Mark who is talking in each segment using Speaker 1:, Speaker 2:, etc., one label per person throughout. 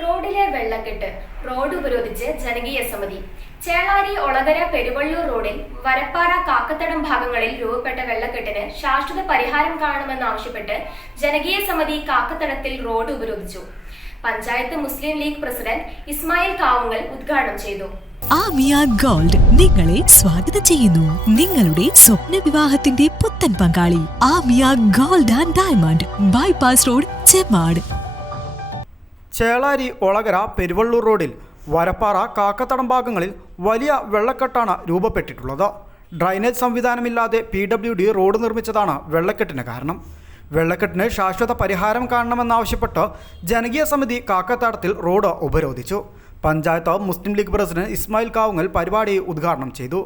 Speaker 1: റോഡിലെ വെള്ളക്കെട്ട് റോഡ് ഉപരോധിച്ച് ജനകീയ സമിതി. ചേളാരി ഒളകര പെരുവള്ളൂർ റോഡിൽ വരപ്പാറ കാക്കത്തടം ഭാഗങ്ങളിൽ രൂപപ്പെട്ട വെള്ളക്കെട്ടിന് ശാശ്വത പരിഹാരം കാണണമെന്നാവശ്യപ്പെട്ട് ജനകീയ സമിതി കാക്കത്തടത്തിൽ റോഡ് ഉപരോധിച്ചു. പഞ്ചായത്ത് മുസ്ലിം ലീഗ് പ്രസിഡന്റ് ഇസ്മായിൽ കാവുങ്ങൽ ഉദ്ഘാടനം ചെയ്തു.
Speaker 2: ആമിയ ഗോൾഡ് നിങ്ങളെ സ്വാഗതം ചെയ്യുന്നു. നിങ്ങളുടെ സ്വപ്ന വിവാഹത്തിന്റെ പുത്തൻ പങ്കാളി Amiya gold and diamond bypass road Chemmad
Speaker 3: Chelari Olakara Peruvallur റോഡിൽ വരപ്പാറ കാക്കത്തടം ഭാഗങ്ങളിൽ വലിയ വെള്ളക്കെട്ടാണ് രൂപപ്പെട്ടിട്ടുള്ളത്. ഡ്രൈനേജ് സംവിധാനമില്ലാതെ പി ഡബ്ല്യു ഡി റോഡ് നിർമ്മിച്ചതാണ് വെള്ളക്കെട്ടിന് കാരണം. വെള്ളക്കെട്ടിന് ശാശ്വത പരിഹാരം കാണണമെന്നാവശ്യപ്പെട്ട് ജനകീയ സമിതി കാക്കത്താടത്തിൽ റോഡ് ഉപരോധിച്ചു. പഞ്ചായത്ത് മുസ്ലിം ലീഗ് പ്രസിഡന്റ് ഇസ്മായിൽ കാവുങ്ങൽ പരിപാടി ഉദ്ഘാടനം ചെയ്തു.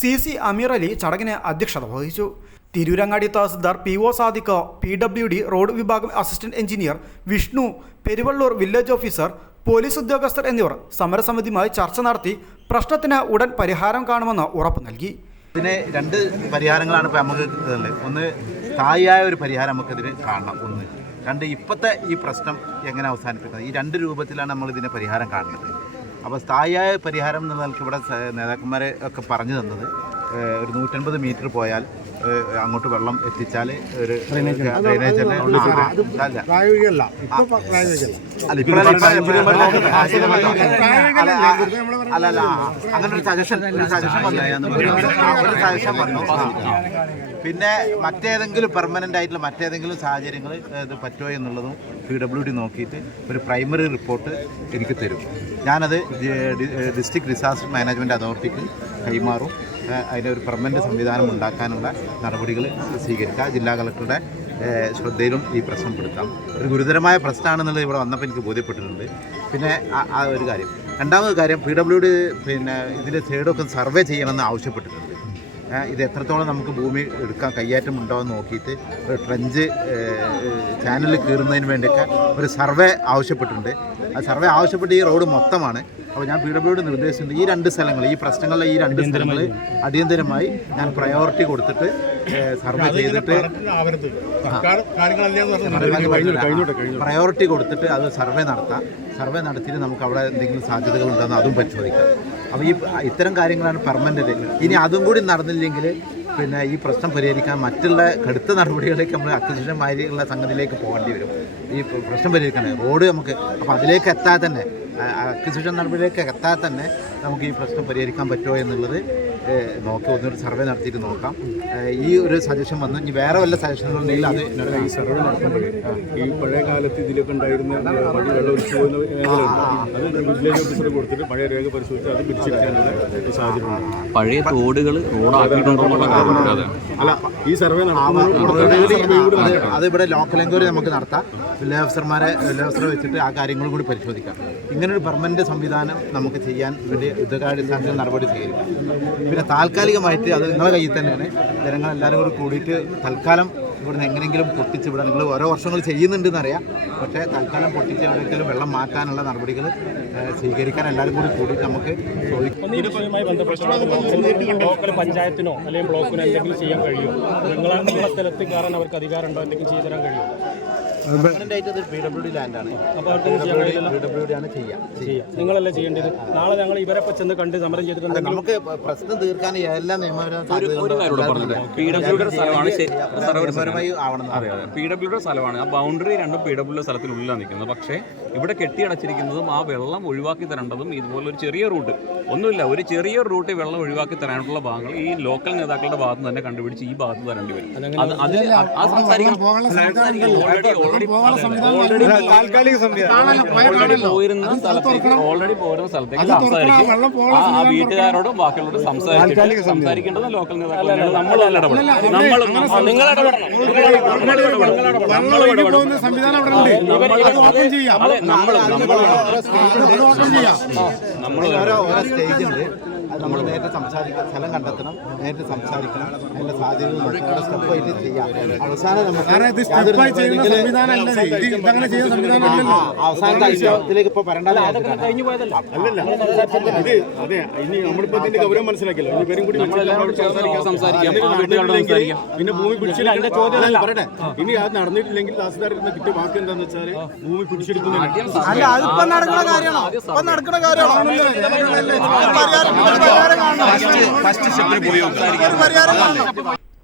Speaker 3: സി സി അമീർ അലി ചടങ്ങിന് അധ്യക്ഷത വഹിച്ചു. Tirurangadi tahsildar P O Sadiq P W D road വിഭാഗം assistant engineer Vishnu Peruvallur village officer police ഉദ്യോഗസ്ഥർ എന്നിവർ സമരസമിതിയുമായി ചർച്ച നടത്തി പ്രശ്നത്തിന് ഉടൻ പരിഹാരം കാണുമെന്ന് ഉറപ്പ് നൽകി.
Speaker 4: ഇതിന് രണ്ട് പരിഹാരങ്ങളാണ് ഇപ്പോൾ നമുക്ക് ഇതുള്ളത്. ഒന്ന് സ്ഥായിയായ ഒരു പരിഹാരം നമുക്കിതിന് കാണണം. ഒന്ന്. രണ്ട് ഇപ്പോഴത്തെ ഈ പ്രശ്നം എങ്ങനെ അവസാനിപ്പിക്കുന്നത് ഈ രണ്ട് രൂപത്തിലാണ് നമ്മൾ ഇതിനെ പരിഹാരം കാണുന്നത്. അപ്പോൾ സ്ഥായിയായ പരിഹാരം എന്ന് നിലയ്ക്ക് ഇവിടെ നേതാക്കന്മാരെ ഒക്കെ പറഞ്ഞു തന്നത്. ഒരു നൂറ്റൻപത് മീറ്റർ പോയാൽ അങ്ങോട്ട് വെള്ളം എത്തിച്ചാൽ ഒരു ഡ്രെയിനേജ് അല്ല? അല്ല അങ്ങനെ ഒരു സജഷൻ ഒരു സജഷൻ വന്നു. ഒരു ഒരു സജഷൻ പറഞ്ഞു പിന്നെ മറ്റേതെങ്കിലും പെർമനന്റ് ആയിട്ടുള്ള മറ്റേതെങ്കിലും സാഹചര്യങ്ങൾ ഇത് പറ്റുമോ എന്നുള്ളതും പി ഡബ്ല്യു ഡി നോക്കിയിട്ട് ഒരു പ്രൈമറി റിപ്പോർട്ട് എനിക്ക് തരും. ഞാനത് ഡിസ്ട്രിക്ട് ഡിസാസ്റ്റർ മാനേജ്മെന്റ് അതോറിറ്റിക്ക് കൈമാറും. അതിന്റെ ഒരു പെർമനന്റ് സംവിധാനം ഉണ്ടാക്കാനുള്ള നടപടികൾ സ്വീകരിക്കുക ജില്ലാ കളക്ടറുടെ ശ്രദ്ധയിലും ഈ പ്രശ്നം പെടുത്താം. ഒരു ഗുരുതരമായ പ്രശ്നമാണെന്നുള്ളത് ഇവിടെ വന്നപ്പോൾ എനിക്ക് ബോധ്യപ്പെട്ടിട്ടുണ്ട്. പിന്നെ ആ- ഒരു കാര്യം. രണ്ടാമത് കാര്യം പി ഡബ്ല്യു ഡി പിന്നെ ഇതിന്റെ സൈഡൊക്കെ സർവേ ചെയ്യണമെന്ന് ആവശ്യപ്പെട്ടിട്ടുണ്ട്. ഇത് എത്രത്തോളം നമുക്ക് ഭൂമി എടുക്കാൻ കയ്യേറ്റം ഉണ്ടോ എന്ന് നോക്കിയിട്ട് ഒരു ട്രഞ്ച് ചാനൽ കീറുന്നതിന് വേണ്ടിയൊക്കെ ഒരു സർവേ ആവശ്യപ്പെട്ടിട്ടുണ്ട്. സർവേ ആവശ്യപ്പെട്ട് ഈ റോഡ് മൊത്തമാണ്. അപ്പോൾ ഞാൻ പി ഡബ്ല്യു ഡി നിർദ്ദേശിച്ചിട്ടുണ്ട്. ഈ രണ്ട് സ്ഥലങ്ങൾ ഈ പ്രശ്നങ്ങളിലെ ഈ രണ്ട് സ്ഥലങ്ങൾ അടിയന്തരമായി ഞാൻ പ്രയോറിറ്റി കൊടുത്തിട്ട് സർവേ ചെയ്തിട്ട് പ്രയോറിറ്റി കൊടുത്തിട്ട് അത് സർവേ നടത്താം. സർവേ നടത്തിയിട്ട് നമുക്ക് അവിടെ എന്തെങ്കിലും സാധ്യതകൾ ഉണ്ടെന്ന് അതും പരിശോധിക്കാം. അപ്പോൾ ഈ ഇത്തരം കാര്യങ്ങളാണ് പെർമനന്റ് ഇനി അതും കൂടി നടന്നില്ലെങ്കിൽ പിന്നെ ഈ പ്രശ്നം പരിഹരിക്കാൻ മറ്റുള്ള കടുത്ത നടപടികളിലേക്ക് നമ്മൾ മാതിരിയുള്ള സംഗതിയിലേക്ക് പോകേണ്ടി വരും. ഈ പ്രശ്നം പരിഹരിക്കണം റോഡ് നമുക്ക് അപ്പോൾ അതിലേക്ക് എത്താതെ തന്നെ അക്വിസിഷൻ നടപടിയിലേക്ക് എത്താതെ തന്നെ നമുക്ക് ഈ പ്രശ്നം പരിഹരിക്കാൻ പറ്റുമോ എന്നുള്ളത് നോക്കി ഒന്നൊരു സർവേ നടത്തിയിട്ട് നോക്കാം. ഈ ഒരു സജഷൻ വന്നു. ഇനി വേറെ വല്ല സജഷനുകളുണ്ടെങ്കിൽ അത്
Speaker 5: ഈ സർവേ നടത്തുമ്പോഴേ ഈ പഴയ കാലത്ത് ഇതിലൊക്കെ ഉണ്ടായിരുന്ന വഴി വെള്ളം ഒഴിച്ചു പോകുന്ന അത് വില്ലേജ് ഓഫീസർ കൊടുത്തിട്ട് പഴയ രേഖ പരിശോധിച്ച് അത് പിടിച്ചെടുക്കാനുള്ള സാഹചര്യമാണ്
Speaker 6: പഴയ തോടുകൾ റോഡാക്കിയിട്ടുണ്ടോ
Speaker 5: അല്ല ഈ സർവേ നടത്തുന്നത്
Speaker 4: അത് ഇവിടെ ലോക്കൽ എൻക്വയറി നമുക്ക് നടത്താം. വില്ലേജ് ഓഫീസർമാരെ വില്ലേജ് ഓഫീസർ വെച്ചിട്ട് ആ കാര്യങ്ങളും കൂടി പരിശോധിക്കാം. ഇങ്ങനൊരു പെർമനന്റ് സംവിധാനം നമുക്ക് ചെയ്യാൻ വേണ്ടി യുദ്ധകാടിസ്ഥാനത്തിൽ നടപടി സ്വീകരിക്കാം. പിന്നെ താൽക്കാലികമായിട്ട് അത് നിങ്ങളുടെ കയ്യിൽ തന്നെയാണ്. ജനങ്ങളെല്ലാവരും കൂടി കൂടിയിട്ട് തൽക്കാലം ഇവിടുന്ന് എങ്ങനെയെങ്കിലും പൊട്ടിച്ച് ഇവിടെ നിങ്ങൾ ഓരോ വർഷങ്ങൾ ചെയ്യുന്നുണ്ടെന്ന് അറിയാം. പക്ഷേ തൽക്കാലം പൊട്ടിച്ച് എവിടെയെങ്കിലും വെള്ളം മാറ്റാനുള്ള നടപടികൾ സ്വീകരിക്കാൻ എല്ലാവരും കൂടി കൂടിയിട്ട് നമുക്ക്
Speaker 7: ലോക്കൽ പഞ്ചായത്തിനോ അല്ലെങ്കിൽ ബ്ലോക്കിനോ എന്തെങ്കിലും ചെയ്യാൻ കഴിയുമോ? നിങ്ങളെ നിങ്ങളെ സ്ഥലത്ത് കയറാൻ അവർക്ക് അധികാരമുണ്ടോ? എന്തെങ്കിലും ചെയ്തു തരാൻ കഴിയുമോ? നിങ്ങളല്ലേ ചെയ്യേണ്ടത്? നാളെ ഞങ്ങൾ ഇവരെ ചെന്ന് കണ്ട് സമരം ചെയ്തിട്ടുണ്ട്
Speaker 4: നമുക്ക് പ്രശ്നം തീർക്കാൻ എല്ലാ നിയമപരമായ
Speaker 6: സ്ഥലമാണ് ആ ബൗണ്ടറി രണ്ടും പി ഡബ്ല്യു സ്ഥലത്തിനുള്ളിലാണ് നിൽക്കുന്നത്. പക്ഷേ ഇവിടെ കെട്ടിയടച്ചിരിക്കുന്നതും ആ വെള്ളം ഒഴിവാക്കി തരേണ്ടതും ഇതുപോലൊരു ചെറിയ റൂട്ട്. ഒന്നുമില്ല ഒരു ചെറിയ റൂട്ടിൽ വെള്ളം ഒഴിവാക്കി തരാനുള്ള ഭാഗങ്ങൾ ഈ ലോക്കൽ നേതാക്കളുടെ ഭാഗത്ത് തന്നെ കണ്ടുപിടിച്ച് ഈ ഭാഗത്ത് തരേണ്ടി വരും. അത് അതിൽ ആ സംസാരിക്കണം ഓൾറെഡി പോരുന്ന പോയിരുന്ന സ്ഥലത്തേക്ക് ഓൾറെഡി പോയിരുന്ന സ്ഥലത്തേക്ക് സംസാരിക്കും. ആ ആ വീട്ടുകാരോടും ബാക്കിയുള്ളവരോടും സംസാരിക്കും സംസാരിക്കേണ്ടത് ലോക്കൽ നേതാക്കളാണ് നമ്മൾ ഇടപെടണം. നമ്മൾ നിങ്ങൾ ഇടപെടണം.
Speaker 5: പോകുന്ന സംവിധാനം അവിടെ ഉണ്ട്. അത് ഓപ്പൺ ചെയ്യാം.
Speaker 6: അതെ നമ്മൾ നമ്മൾ നമ്മൾ
Speaker 4: ഓരോ സ്റ്റേജ് ഉണ്ട് നമ്മൾ നേരിട്ട് സംസാരിക്കണം സ്ഥലം കണ്ടെത്തണം നേരിട്ട് സംസാരിക്കണം അതിന്റെ സാധ്യതകൾ നോക്കണം. സ്റ്റെപ്പ് ആയിട്ട് ചെയ്യാം. അവസാനം നമുക്ക് അവസാനത്തെ ഐശ്വര്യത്തിലേക്ക് ഇപ്പോൾ വരേണ്ടത്
Speaker 5: അതെ ഇനി നമ്മളിപ്പോ ഇതിന്റെ ഗൗരവം മനസ്സിലാക്കിയല്ലോ. ഇനി പേരും കൂടി. പിന്നെ ഭൂമി. പിടിച്ചെടുക്കില്ല പറയട്ടെ. ഇനി അത് നടന്നിട്ടില്ലെങ്കിൽ തഹസിൽദാരിൽ ഇരുന്ന കിട്ടിയ വാക്ക് എന്താന്ന് വെച്ചാൽ ഭൂമി
Speaker 4: പിടിച്ചെടുക്കുന്ന നടക്കുന്ന കാര്യമാണ്? നടക്കുന്ന കാര്യമാണോ?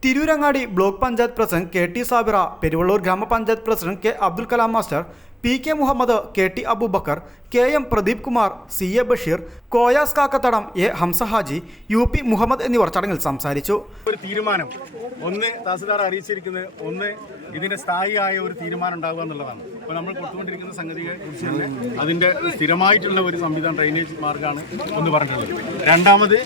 Speaker 3: Tirurangadi block panchayat president K T Sabira Peruvallur ഗ്രാമപഞ്ചായത്ത് president K Abdul Kalam master P K Muhammad K T Aboobacker K M Pradeep Kumar C A Basheer Koyas Kakkathadam A Hamzahaji U P Muhammad എന്നിവർ ചടങ്ങിൽ സംസാരിച്ചു.
Speaker 5: ഒരു തീരുമാനം. ഒന്ന് തഹസിൽദാർ അറിയിച്ചിരിക്കുന്നത് ഒന്ന് ഇതിന്റെ സ്ഥായിയായ ഒരു തീരുമാനം ഉണ്ടാവുക എന്നുള്ളതാണ്. അപ്പോൾ നമ്മൾ കൊടുത്തുകൊണ്ടിരിക്കുന്ന സംഗതിയെ കുറിച്ച് അതിന്റെ സ്ഥിരമായിട്ടുള്ള ഒരു സംവിധാനം ഡ്രൈനേജ് മാർഗമാണ് ഒന്ന് പറഞ്ഞിട്ടുള്ളത്. രണ്ടാമത്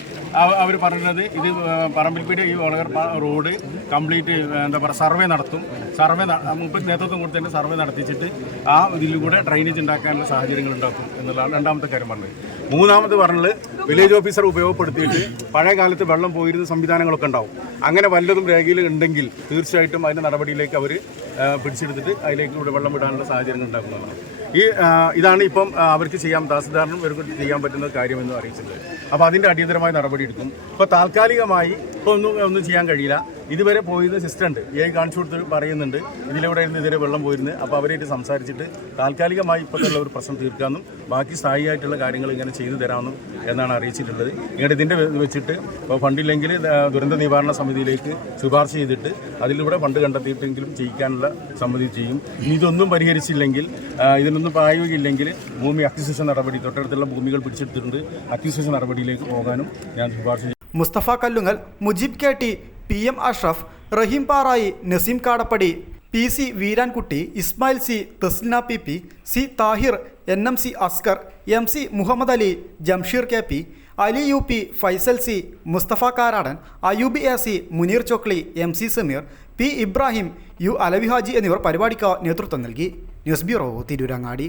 Speaker 5: അവർ പറഞ്ഞത് ഇത് പറമ്പിൽപ്പീട് ഈ വളകർ റോഡ് കംപ്ലീറ്റ് എന്താ പറയുക സർവേ നടത്തും. സർവേ മുപ്പത് നേതൃത്വം കൊടുത്തതിന്റെ സർവേ നടത്തിച്ചിട്ട് ആ ഇതിലൂടെ ഡ്രൈനേജ് ഉണ്ടാക്കാനുള്ള സാഹചര്യങ്ങൾ ഉണ്ടാക്കും എന്നുള്ളതാണ് രണ്ടാമത്തെ കാര്യം പറഞ്ഞത്. മൂന്നാമത് പറഞ്ഞത് വില്ലേജ് ഓഫീസർ ഉപയോഗപ്പെടുത്തിയിട്ട് പഴയ കാലത്ത് വെള്ളം പോയിരുന്ന സംവിധാനങ്ങളൊക്കെ ഉണ്ടാവും. അങ്ങനെ വല്ലതും രേഖയിൽ ഉണ്ടെങ്കിൽ തീർച്ചയായിട്ടും അതിന്റെ നടപടിയിലേക്ക് അവർ പിടിച്ചെടുത്തിട്ട് അതിലേക്ക് ഇവിടെ വെള്ളം വിടാനുള്ള സാഹചര്യങ്ങൾ ഉണ്ടാക്കുന്നതാണ്. ഈ ഇതാണ് ഇപ്പം അവർക്ക് ചെയ്യാൻ തഹസിൽദാറിനും ഇവർക്ക് ചെയ്യാൻ പറ്റുന്ന കാര്യമെന്ന് അറിയിച്ചിട്ടുണ്ട് അപ്പോൾ അതിന്റെ അടിയന്തരമായ നടപടി എടുക്കും ഇപ്പോൾ താൽക്കാലികമായി ഇപ്പോൾ ഒന്നും ഒന്നും ചെയ്യാൻ കഴിയില്ല. ഇതുവരെ പോയിരുന്ന സിസ്റ്റം ഉണ്ട്. ഏ കാണിച്ചു കൊടുത്ത് പറയുന്നുണ്ട്. ഇതിലൂടെ ആയിരുന്നു ഇതുവരെ വെള്ളം പോയിരുന്നു അപ്പോൾ അവരായിട്ട് സംസാരിച്ചിട്ട് താൽക്കാലികമായി ഇപ്പോഴത്തെ ഒരു പ്രശ്നം തീർക്കാമെന്നും ബാക്കി സ്ഥായിയായിട്ടുള്ള കാര്യങ്ങൾ ഇങ്ങനെ ചെയ്തു തരാമെന്നും എന്നാണ് അറിയിച്ചിട്ടുള്ളത്. ഇങ്ങോട്ട് ഇതിന്റെ വെച്ചിട്ട് ഇപ്പോൾ ഫണ്ടില്ലെങ്കിൽ ദുരന്ത നിവാരണ സമിതിയിലേക്ക് ശുപാർശ ചെയ്തിട്ട് അതിലൂടെ ഫണ്ട് കണ്ടെത്തിയിട്ടെങ്കിലും ചെയ്യിക്കാനുള്ള സമിതി ചെയ്യും. ഇതൊന്നും പരിഹരിച്ചില്ലെങ്കിൽ ഇതിനൊന്നും പ്രായോഗിക്കില്ലെങ്കിൽ ഭൂമി അക്വിസിഷൻ നടപടി തൊട്ടടുത്തുള്ള ഭൂമികൾ പിടിച്ചെടുത്തിട്ടുണ്ട്. അക്വിസിഷൻ നടപടിയിലേക്ക് പോകാനും ഞാൻ ശുപാർശ
Speaker 3: Mustafa Kallungal Mujeeb K T P M Ashraf Raheem Parayi Naseem Kadappadi P C Veerankutty Ismail C Thasleena P P C Thahir N M C Askar M C Muhammad Ali Jamsheer K P Ali U P Faisal C Mustafa Karadan Ayoobi A C Muneer Chokli M C Sameer P Ibrahim U Alavi Haji എന്നിവർ പരിപാടിക്ക് നേതൃത്വം നൽകി. News bureau Tirurangadi.